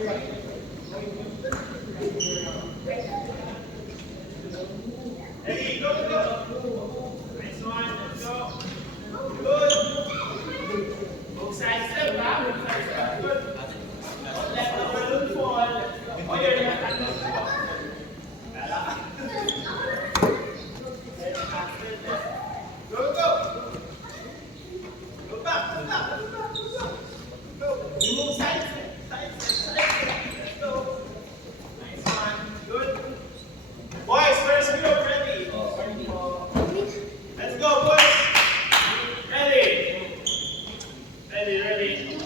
Ready, go, go. Nice one, let's go. Good. Both sides step, ha? Both sides step. Good. Don't let the balloon fall. Oh, you're not at the spot. Go, go. Go back, go back, go back, go back. Go. You move side step, side step, side step. Let's go. Nice one. Good. Boys, first group, ready? Let's go, boys. Ready? Ready, ready.